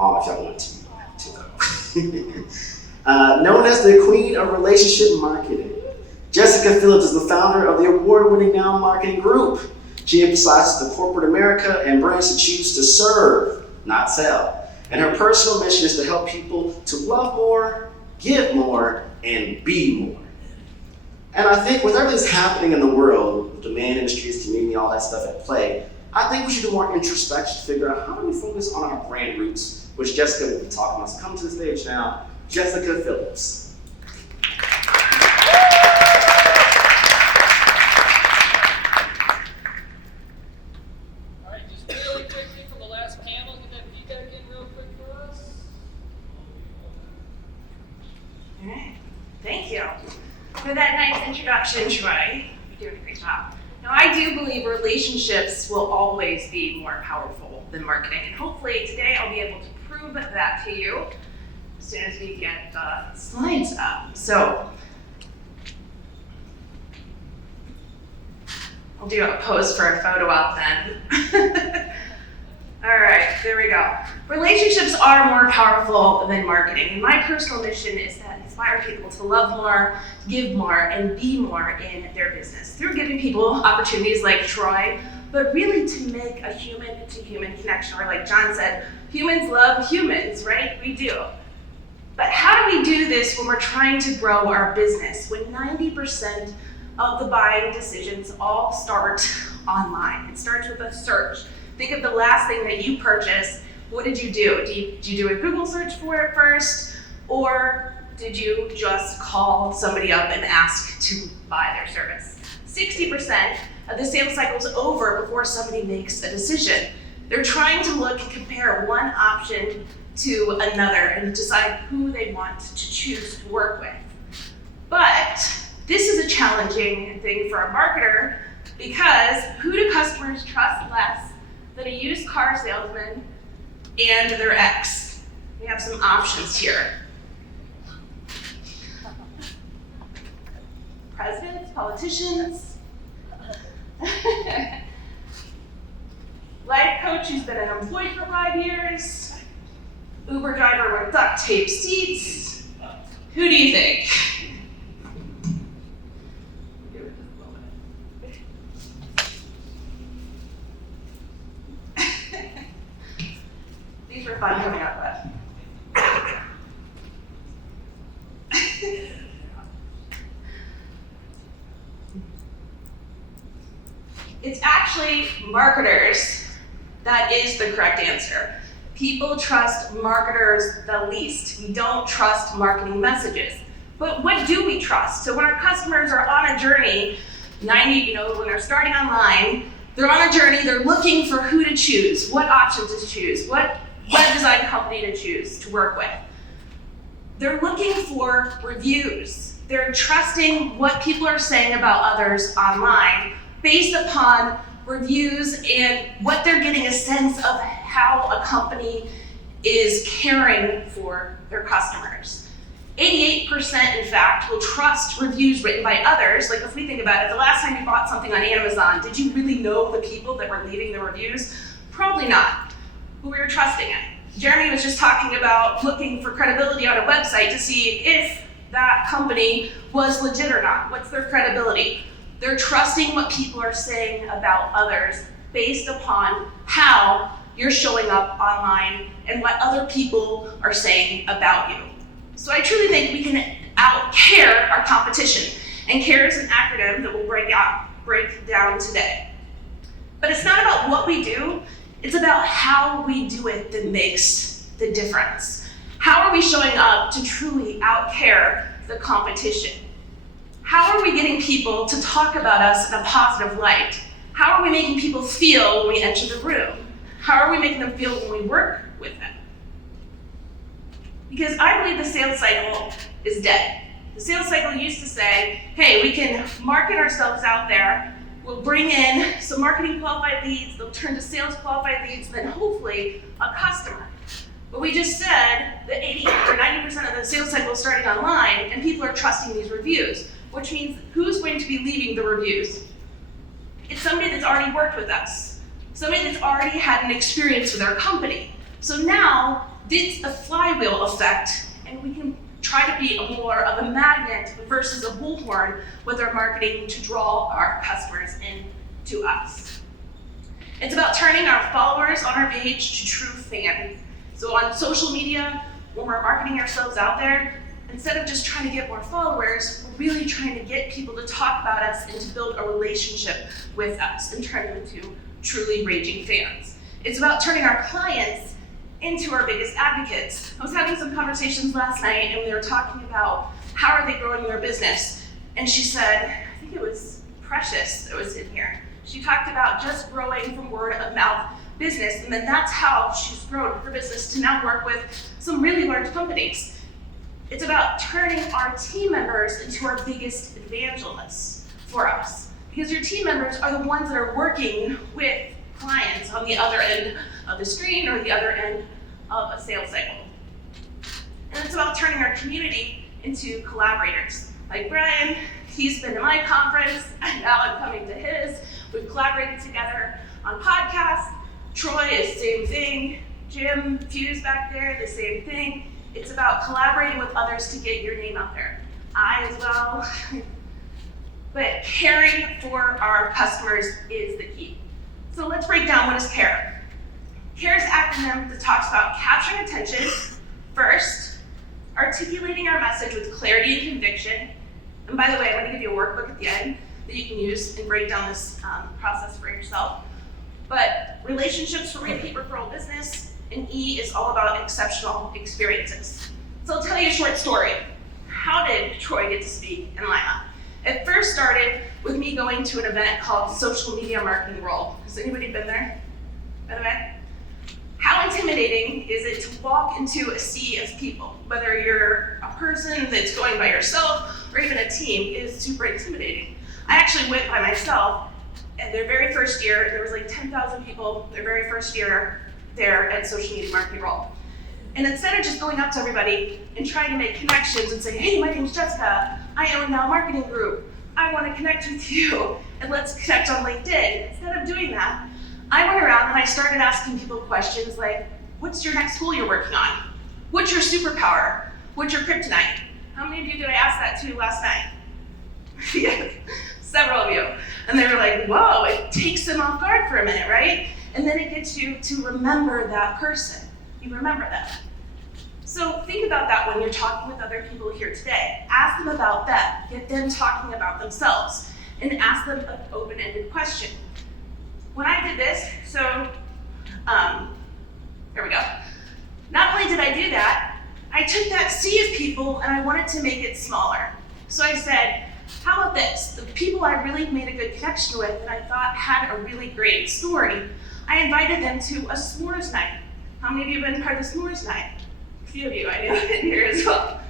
all if y'all want to though. Known as the Queen of Relationship Marketing, Jessika Phillips is the founder of the award-winning Now Marketing Group. She emphasizes the corporate America and brands to choose to serve, not sell. And her personal mission is to help people to love more, give more, and be more. And I think with everything that's happening in the world, demand industries, community, all that stuff at play, I think we should do more introspection to figure out how do we focus on our brand roots, which Jessika will be talking about. So come to the stage now, Jessika Phillips. Thank you for that nice introduction, Troy. You're doing a great job. Now, I do believe relationships will always be more powerful than marketing, and hopefully today I'll be able to prove that to you as soon as we get the slides up. So, I'll do a pose for a photo op then. All right, there we go. Relationships are more powerful than marketing, and my personal mission is to inspire people to love more, give more, and be more in their business through giving people opportunities like Troy, but really to make a human-to-human connection, or like John said, humans love humans, right? We do. But how do we do this when we're trying to grow our business, when 90% of the buying decisions all start online? It starts with a search. Think of the last thing that you purchased. What did you do? Did you do a Google search for it first? Or did you just call somebody up and ask to buy their service? 60% of the sales cycle is over before somebody makes a decision. They're trying to look and compare one option to another and decide who they want to choose to work with. But this is a challenging thing for a marketer, because who do customers trust less than a used car salesman and their ex? We have some options here. Presidents, politicians, life coach who's been unemployed for 5 years, Uber driver with duct tape seats. Who do you think? These were fun coming up with. It's actually marketers that is the correct answer. People trust marketers the least. We don't trust marketing messages. But what do we trust? So when our customers are on a journey, when they're starting online, they're on a journey, they're looking for who to choose, what options to choose, what web design company to choose to work with. They're looking for reviews. They're trusting what people are saying about others online based upon reviews and what they're getting a sense of how a company is caring for their customers. 88%, in fact, will trust reviews written by others. Like if we think about it, the last time you bought something on Amazon, did you really know the people that were leaving the reviews? Probably not, but we were trusting it. Jeremy was just talking about looking for credibility on a website to see if that company was legit or not. What's their credibility? They're trusting what people are saying about others based upon how you're showing up online and what other people are saying about you. So I truly think we can out-care our competition. And CARE is an acronym that we'll break down today. But it's not about what we do, it's about how we do it that makes the difference. How are we showing up to truly out-care the competition? How are we getting people to talk about us in a positive light? How are we making people feel when we enter the room? How are we making them feel when we work with them? Because I believe the sales cycle is dead. The sales cycle used to say, hey, we can market ourselves out there, we'll bring in some marketing qualified leads, they'll turn to sales qualified leads, and then hopefully a customer. But we just said that 80 or 90% of the sales cycle is starting online, and people are trusting these reviews, which means who's going to be leaving the reviews? It's somebody that's already worked with us, somebody that's already had an experience with our company. So now it's a flywheel effect, and we can try to be more of a magnet versus a bullhorn with our marketing to draw our customers in to us. It's about turning our followers on our page to true fans. So on social media, when we're marketing ourselves out there, instead of just trying to get more followers, we're really trying to get people to talk about us and to build a relationship with us and turn them into truly raging fans. It's about turning our clients into our biggest advocates. I was having some conversations last night and we were talking about how are they growing their business. And she said, I think it was Precious that was in here. She talked about just growing from word of mouth business, and then that's how she's grown her business to now work with some really large companies. It's about turning our team members into our biggest evangelists for us. Because your team members are the ones that are working with clients on the other end of the screen or the other end of a sales cycle. And it's about turning our community into collaborators. Like Brian, he's been to my conference, and now I'm coming to his. We've collaborated together on podcasts. Troy is same thing. Jim, Fuse back there, the same thing. It's about collaborating with others to get your name out there. I as well. But caring for our customers is the key. So let's break down what is CARE. CARE is an acronym that talks about capturing attention first, articulating our message with clarity and conviction. And by the way, I'm going to give you a workbook at the end that you can use and break down this process for yourself. But relationships for repeat referral business, and E is all about exceptional experiences. So I'll tell you a short story. How did Troy get to speak in Lima? It first started with me going to an event called Social Media Marketing World. Has anybody been there? By the way? How intimidating is it to walk into a sea of people? Whether you're a person that's going by yourself or even a team, it is super intimidating. I actually went by myself, and their very first year, there was like 10,000 people, their very first year there at Social Media Marketing World. And instead of just going up to everybody and trying to make connections and say, hey, my name's Jessica, I own Now Marketing Group, I want to connect with you, and let's connect on LinkedIn. Instead of doing that, I went around and I started asking people questions like, what's your next goal you're working on? What's your superpower? What's your kryptonite? How many of you did I ask that to last night? Yeah, several of you. And they were like, whoa, it takes them off guard for a minute, right? And then it gets you to remember that person. You remember them. So think about that when you're talking with other people here today. Ask them about them. Get them talking about themselves. And ask them an open-ended question. When I did this, there we go. Not only did I do that, I took that sea of people and I wanted to make it smaller. So I said, how about this? The people I really made a good connection with and I thought had a really great story, I invited them to a s'mores night. How many of you have been part of the s'mores night? A few of you, I know, in here as well.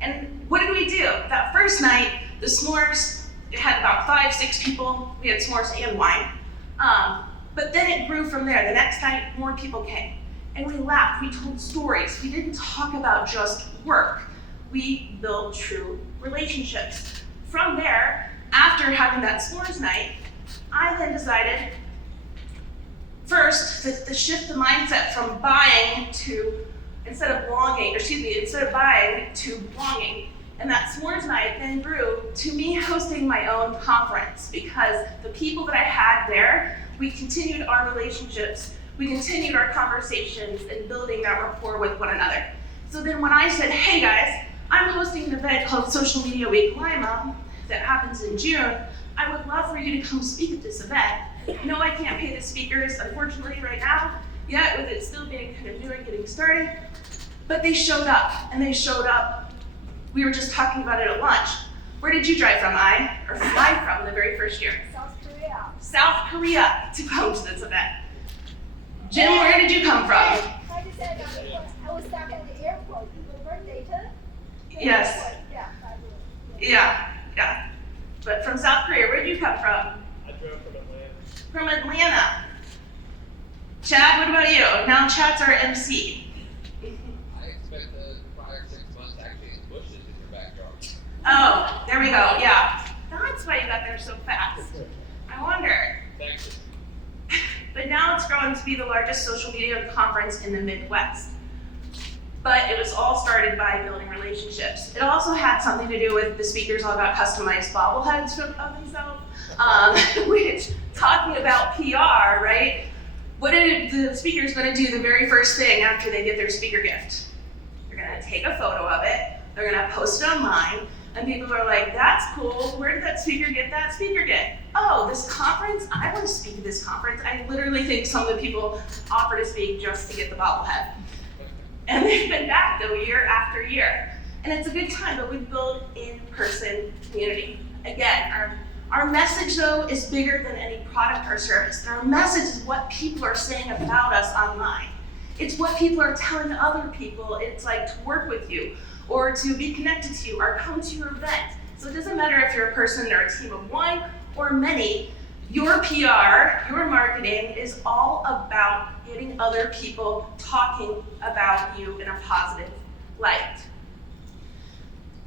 And what did we do? That first night, the s'mores, it had about 5-6 people. We had s'mores and wine. But then it grew from there. The next night, more people came. And we laughed, we told stories. We didn't talk about just work. We built true relationships. From there, after having that s'mores night, I then decided first to shift the mindset from buying to, instead of buying to belonging. And that s'mores night then grew to me hosting my own conference because the people that I had there, we continued our relationships, we continued our conversations and building that rapport with one another. So then when I said, hey guys, I'm hosting an event called Social Media Week Lima that happens in June, I would love for you to come speak at this event. No, I can't pay the speakers, unfortunately, right now, yet with it still being kind of new and getting started, but they showed up, and they showed up. We were just talking about it at lunch. Where did you drive from, fly from the very first year? South Korea. South Korea to come to this event. Jim, where did you come from? I just said I was stuck at the airport. Your birthday too? Yes. Airport. Yeah, fabulous. Yeah. But from South Korea, where did you come from? I drove from Atlanta. From Atlanta. Chad, what about you? Now Chad's our MC. I expect the prior 6 months actually in bushes in your backyard. Oh, there we go, yeah. That's why you got there so fast. I wondered. Texas. But now it's growing to be the largest social media conference in the Midwest. But it was all started by building relationships. It also had something to do with the speakers all about customized bobbleheads of themselves, which, talking about PR, right? What are the speakers gonna do the very first thing after they get their speaker gift? They're gonna take a photo of it, they're gonna post it online, and people are like, that's cool, where did that speaker get that speaker gift? Oh, this conference? I wanna speak at this conference. I literally think some of the people offer to speak just to get the bobblehead. And they've been back though year after year. And it's a good time, but we build in-person community. Again, our message though is bigger than any product or service. Our message is what people are saying about us online. It's what people are telling other people it's like to work with you, or to be connected to you, or come to your event. So it doesn't matter if you're a person or a team of one or many, your PR, your marketing is all about getting other people talking about you in a positive light.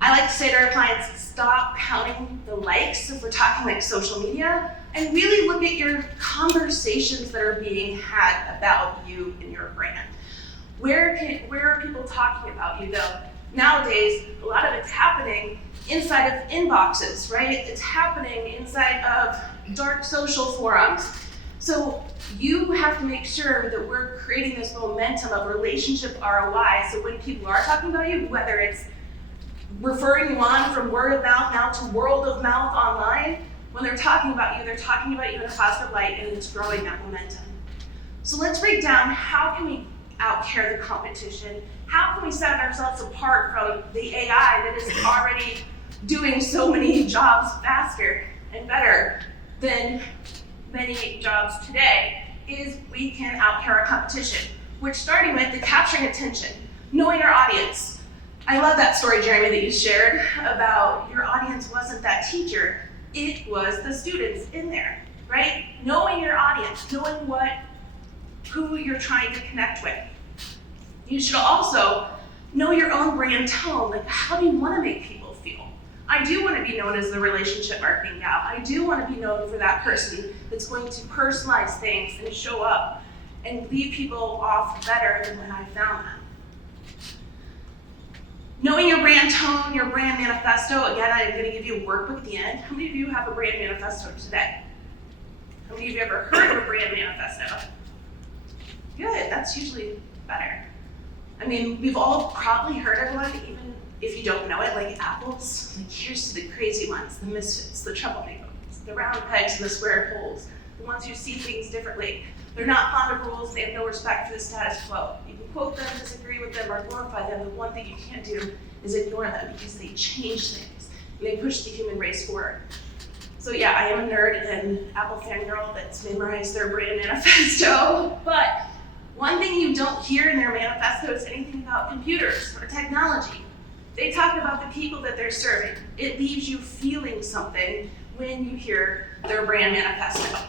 I like to say to our clients, stop counting the likes if we're talking like social media, and really look at your conversations that are being had about you and your brand. Where are people talking about you though? Nowadays, a lot of it's happening inside of inboxes, right? It's happening inside of dark social forums. So you have to make sure that we're creating this momentum of relationship ROI, so when people are talking about you, whether it's referring you on from word of mouth now to world of mouth online, when they're talking about you in a positive light, and it's growing that momentum. So let's break down, how can we outcare the competition? How can we set ourselves apart from the AI that is already doing so many jobs faster and better than many jobs today? Is we can outcare our competition, which starting with the capturing attention, knowing our audience. I love that story, Jeremy, that you shared about your audience wasn't that teacher, it was the students in there, right? Knowing your audience, knowing who you're trying to connect with. You should also know your own brand tone, like how do you want to make people feel? I do want to be known as the relationship marketing gal. I do want to be known for that person that's going to personalize things and show up and leave people off better than when I found them. Knowing your brand tone, your brand manifesto, again, I'm going to give you a workbook at the end. How many of you have a brand manifesto today? How many of you ever heard of a brand manifesto? Good, that's usually better. I mean, we've all probably heard of one, even if you don't know it, like apples. Like, here's the crazy ones, the misfits, the troublemakers, the round pegs and the square holes, the ones who see things differently. They're not fond of rules, they have no respect for the status quo. You can quote them, disagree with them, or glorify them. The one thing you can't do is ignore them, because they change things and they push the human race forward. So yeah, I am a nerd and Apple fangirl that's memorized their brand manifesto, but one thing you don't hear in their manifesto is anything about computers or technology. They talk about the people that they're serving. It leaves you feeling something when you hear their brand manifesto.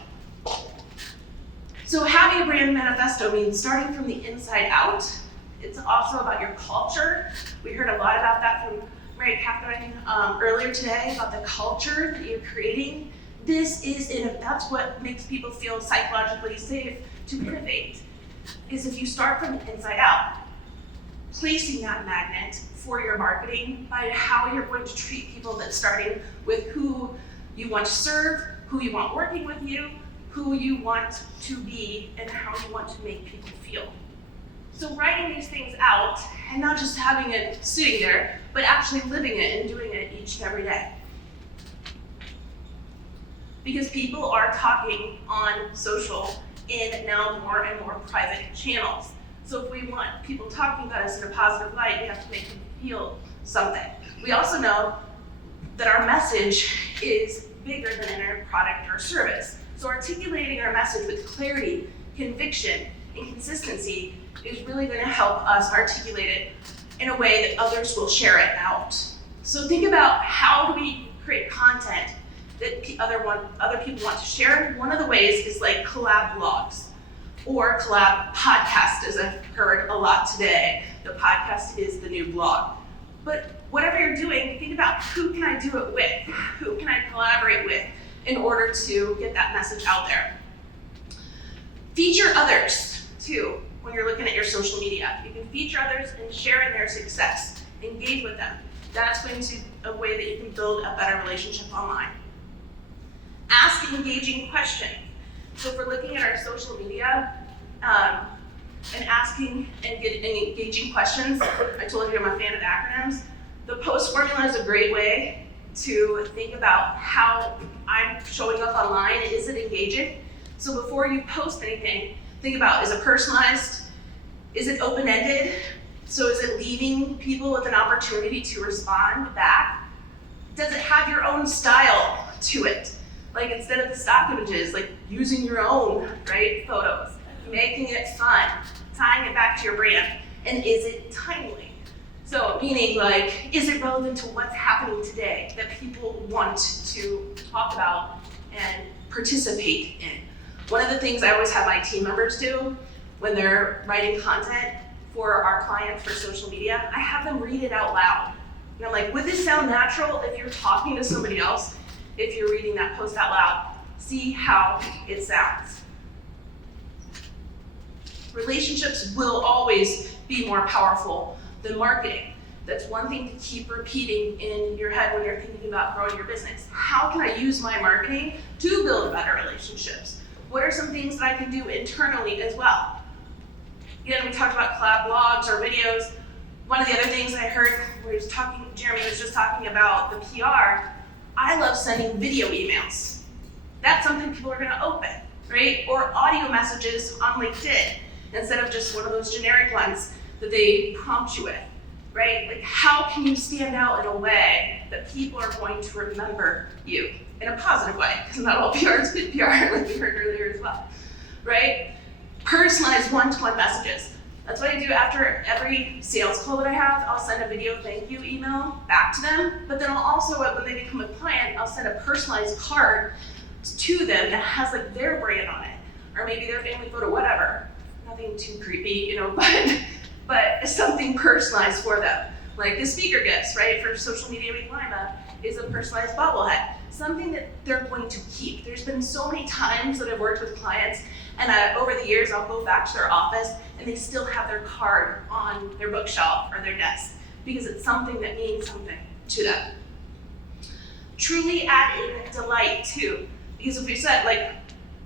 So having a brand manifesto means starting from the inside out. It's also about your culture. We heard a lot about that from Mary Catherine earlier today, about the culture that you're creating. That's what makes people feel psychologically safe to innovate, is if you start from the inside out, placing that magnet for your marketing by how you're going to treat people, that's starting with who you want to serve, who you want working with you, who you want to be, and how you want to make people feel. So writing these things out, and not just having it sitting there, but actually living it and doing it each and every day. Because people are talking on social in now more and more private channels. So if we want people talking about us in a positive light, we have to make them feel something. We also know that our message is bigger than any product or service. So articulating our message with clarity, conviction, and consistency is really going to help us articulate it in a way that others will share it out. So think about, how do we create content that other people want to share? One of the ways is like collab blogs or collab podcast, as I've heard a lot today. The podcast is the new blog. But whatever you're doing, think about, who can I do it with? Who can I collaborate with in order to get that message out there? Feature others too when you're looking at your social media. You can feature others and share in their success. Engage with them. That's going to be a way that you can build a better relationship online. Ask engaging questions. So if we're looking at our social media and asking and getting engaging questions, I told you I'm a fan of acronyms. The POST formula is a great way to think about how I'm showing up online. Is it engaging? So before you post anything, think about, is it personalized? Is it open-ended? So is it leaving people with an opportunity to respond back? Does it have your own style to it? Like instead of the stock images, like using your own, right, photos, making it fun, tying it back to your brand. And is it timely? So meaning like, is it relevant to what's happening today that people want to talk about and participate in? One of the things I always have my team members do when they're writing content for our clients for social media, I have them read it out loud. And I'm like, would this sound natural if you're talking to somebody else, if you're reading that post out loud? See how it sounds. Relationships will always be more powerful than marketing. That's one thing to keep repeating in your head when you're thinking about growing your business. How can I use my marketing to build better relationships? What are some things that I can do internally as well? Again, we talked about collab blogs or videos. One of the other things I heard, Jeremy was just talking about the PR. I love sending video emails. That's something people are gonna open, right? Or audio messages on LinkedIn, instead of just one of those generic ones that they prompt you with, right? Like how can you stand out in a way that people are going to remember you in a positive way? Because not all PR is good PR, like we heard earlier as well, right? Personalized one-to-one messages. That's what I do after every sales call that I have. I'll send a video thank you email back to them, but then I'll also, when they become a client, I'll send a personalized card to them that has like their brand on it, or maybe their family photo, whatever. Nothing too creepy, but something personalized for them. Like the speaker gifts, right, for Social Media Week Lima is a personalized bobblehead, something that they're going to keep. There's been so many times that I've worked with clients, and over the years I'll go back to their office and they still have their card on their bookshelf or their desk because it's something that means something to them. Truly add in delight too, because if we said like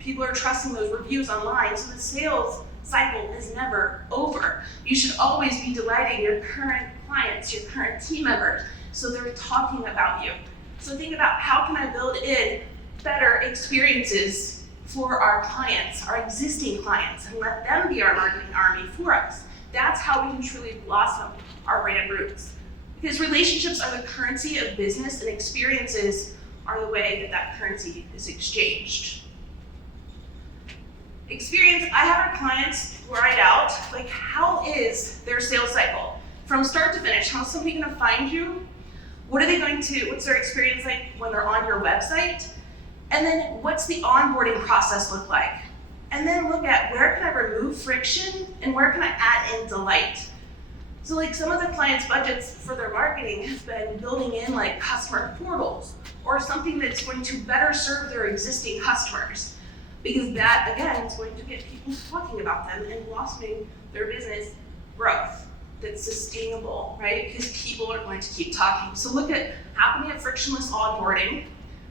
people are trusting those reviews online, so the sales cycle is never over. You should always be delighting your current clients, your current team members, so they're talking about you. So think about how can I build in better experiences for our clients, our existing clients, and let them be our marketing army for us. That's how we can truly blossom our brand roots. Because relationships are the currency of business, and experiences are the way that that currency is exchanged. Experience, I have our clients write out, like how is their sales cycle? From start to finish, how's somebody gonna find you? What's their experience like when they're on your website? And then what's the onboarding process look like? And then look at where can I remove friction and where can I add in delight? So like some of the clients' budgets for their marketing has been building in like customer portals or something that's going to better serve their existing customers. Because that, again, is going to get people talking about them and blossoming their business growth that's sustainable, right? Because people are going to keep talking. So look at how can we have frictionless onboarding?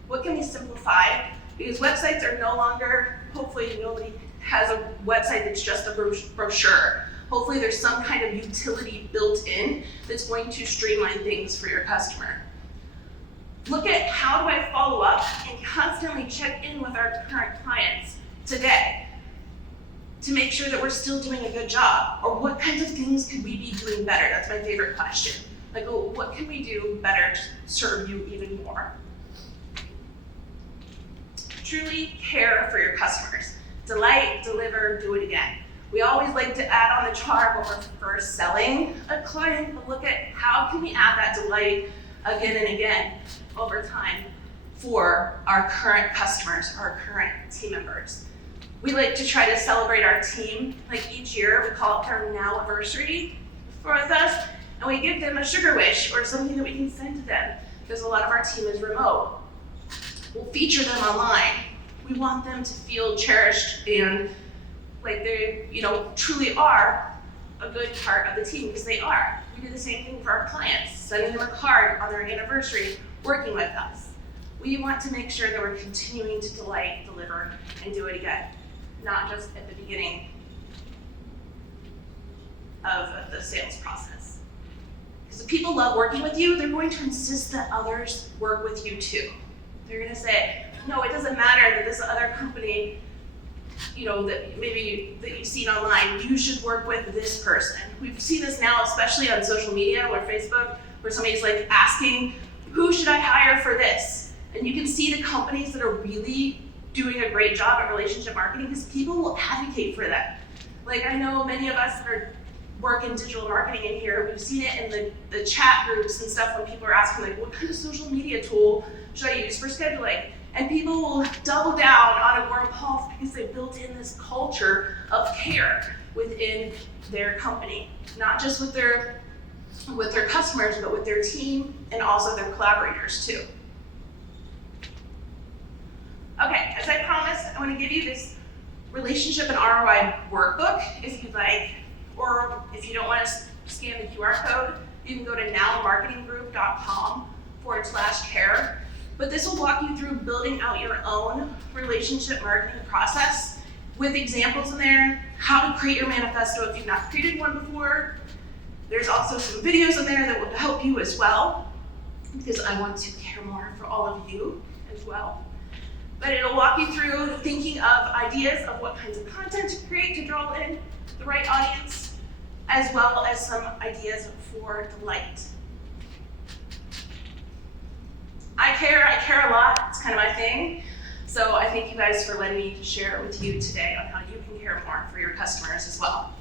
What can we simplify? Because websites are no longer, hopefully nobody has a website that's just a brochure. Hopefully there's some kind of utility built in that's going to streamline things for your customer. Look at how do I follow up and constantly check in with our current clients today to make sure that we're still doing a good job, or what kinds of things could we be doing better? That's my favorite question. Like, what can we do better to serve you even more? Truly care for your customers. Delight, deliver, do it again. We always like to add on the charm when we're first selling a client, but look at how can we add that delight again and again over time for our current customers, our current team members. We like to try to celebrate our team, like each year, we call it our now anniversary for us, and we give them a sugar wish or something that we can send to them, because a lot of our team is remote. We'll feature them online. We want them to feel cherished and like they, truly are a good part of the team, because they are. We do the same thing for our clients, sending them a card on their anniversary, working with us. We want to make sure that we're continuing to delight, deliver, and do it again, not just at the beginning of the sales process. Because if people love working with you, they're going to insist that others work with you too. They're going to say, no, it doesn't matter that this other company, that maybe that you've seen online, you should work with this person. We've seen this now, especially on social media or Facebook, where somebody's like asking, who should I hire for this? And you can see the companies that are really doing a great job at relationship marketing, because people will advocate for them. Like, I know many of us that work in digital marketing in here, we've seen it in the chat groups and stuff when people are asking, like, what kind of social media tool should I use for scheduling? And people will double down on a warm pulse because they built in this culture of care within their company, not just with their customers, but with their team and also their collaborators too. Okay, as I promised, I want to give you this relationship and ROI workbook if you'd like, or if you don't want to scan the QR code, you can go to nowmarketinggroup.com/care. But this will walk you through building out your own relationship marketing process with examples in there, how to create your manifesto if you've not created one before. There's also some videos in there that will help you as well, because I want to care more for all of you as well. But it'll walk you through thinking of ideas of what kinds of content to create to draw in the right audience, as well as some ideas for delight. I care a lot, it's kind of my thing. So I thank you guys for letting me share it with you today on how you can care more for your customers as well.